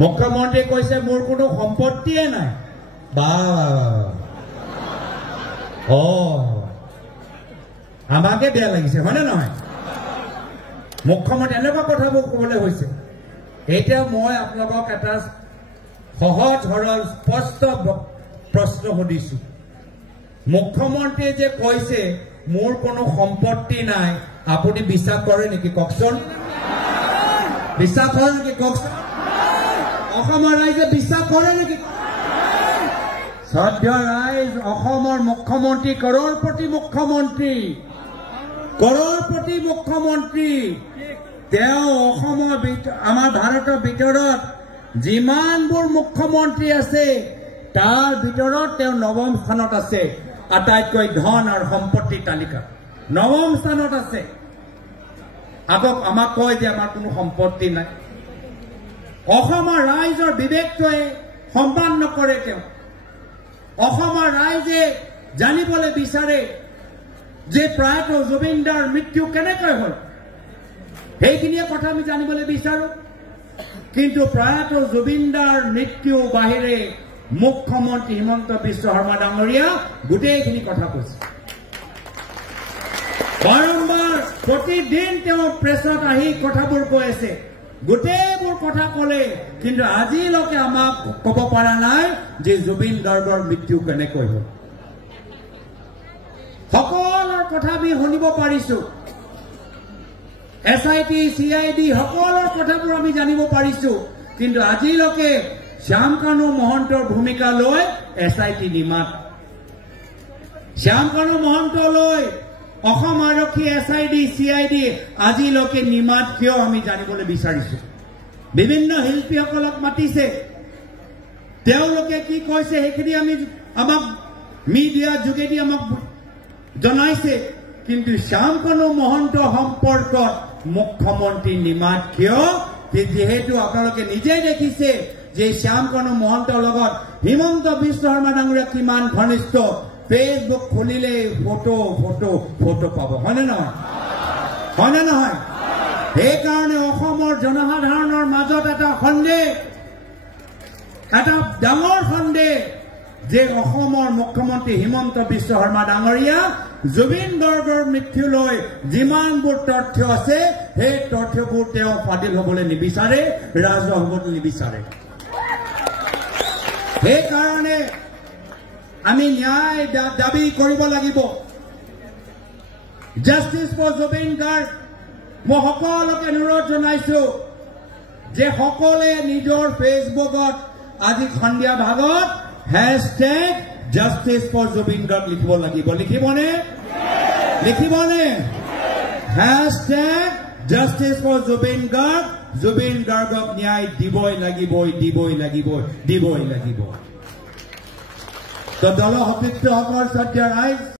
মুখ্যমন্ত্ৰী কৈছে মোৰ কোনো সম্পত্তিয়ে নাই বা আমাকে বেয়া লাগিছে হয়নে নহয় মুখ্যমন্ত্ৰী এনেকুৱা কথাবোৰ ক'বলৈ হৈছে এতিয়া মই আপোনালোকক এটা সহজ সৰল স্পষ্ট প্ৰশ্ন সুধিছো মুখ্যমন্ত্ৰীয়ে যে কৈছে মোৰ কোনো সম্পত্তি নাই আপুনি বিশ্বাস কৰে নেকি কওকচোন বিশ্বাস কৰে নেকি কওকচোন অসমৰ ৰাইজে বিশ্বাস কৰে নেকি শ্ৰদ্ধেয় ৰাইজ অসমৰ মুখ্যমন্ত্ৰী কৰোড়পতি মুখ্যমন্ত্ৰী তেওঁ অসমৰ আমাৰ ভাৰতৰ ভিতৰত যিমানবোৰ মুখ্যমন্ত্ৰী আছে তাৰ ভিতৰত তেওঁ নৱম স্থানত আছে আটাইতকৈ ধন আৰু সম্পত্তিৰ তালিকা নৱম স্থানত আছে আকৌ আমাক কয় যে আমাৰ কোনো সম্পত্তি নাই অসমৰ ৰাইজৰ বিবেকটোৱে সন্মান নকৰে তেওঁ অসমৰ ৰাইজে জানিবলৈ বিচাৰে যে প্ৰয়াত জুবিন দাৰ মৃত্যু কেনেকৈ হ'ল সেইখিনিয়ে কথা আমি জানিবলৈ বিচাৰো কিন্তু প্ৰয়াত জুবিন দাৰ মৃত্যু বাহিৰে মুখ্যমন্ত্ৰী হিমন্ত বিশ্ব শৰ্মা ডাঙৰীয়া গোটেইখিনি কথা কৈছে বাৰম্বাৰ প্ৰতিদিন তেওঁ প্ৰেছত আহি কথাবোৰ কৈ আছে গোটেইবোৰ কথা ক'লে কিন্তু আজিলৈকে আমাক ক'ব পৰা নাই যে জুবিন গাৰ্গৰ মৃত্যু কেনেকৈ হ'ল সকলৰ কথা আমি শুনিব পাৰিছো SIT CID সকলৰ কথাবোৰ আমি জানিব পাৰিছো কিন্তু আজিলৈকে শ্যাম কানু মহন্তৰ ভূমিকা লৈ SIT নিমাত শ্যাম কানু মহন্ত লৈ অসম আৰক্ষী SID CID আজিলৈকে নিমাত কিয় আমি জানিবলৈ বিচাৰিছো বিভিন্ন শিল্পীসকলক মাতিছে তেওঁলোকে কি কৈছে সেইখিনি আমি আমাক মিডিয়া যোগেদি আমাক জনাইছে কিন্তু শ্যাম কানু মহন্ত সম্পৰ্কত মুখ্যমন্ত্ৰী নিমাত কিয় যেহেতু আপোনালোকে নিজে দেখিছে যে শ্যাম কানু মহন্তৰ লগত হিমন্ত বিশ্ব শৰ্মা ডাঙৰীয়া কিমান ঘনিষ্ঠ ফেচবুক খুলিলে ফটো পাব হয়নে নহয় সেইকাৰণে অসমৰ জনসাধাৰণৰ মাজত এটা সন্দেহ এটা ডাঙৰ সন্দেহ যে অসমৰ মুখ্যমন্ত্ৰী হিমন্ত বিশ্ব শৰ্মা ডাঙৰীয়া জুবিন গাৰ্গৰ মৃত্যুলৈ যিমানবোৰ তথ্য আছে সেই তথ্যবোৰ তেওঁ ফাদিল হ'বলৈ নিবিচাৰে ৰাজহুৱা হ'বলৈ নিবিচাৰে সেইকাৰণে আমি ন্যায় দাবী কৰিব লাগিব জাষ্টিছ ফৰ জুবিন গাৰ্গ মই সকলোকে অনুৰোধ জনাইছো যে সকলে নিজৰ ফেচবুকত আজি সন্ধিয়া ভাগত #Justice for Zubin Garg লিখিব লাগিব লিখিবনে #Justice for Zubin Garg Zubeen গাৰ্গক ন্যায় দিবই লাগিব তো দল সতীৰ্থসকল শ্ৰদ্ধেয় ৰাইজ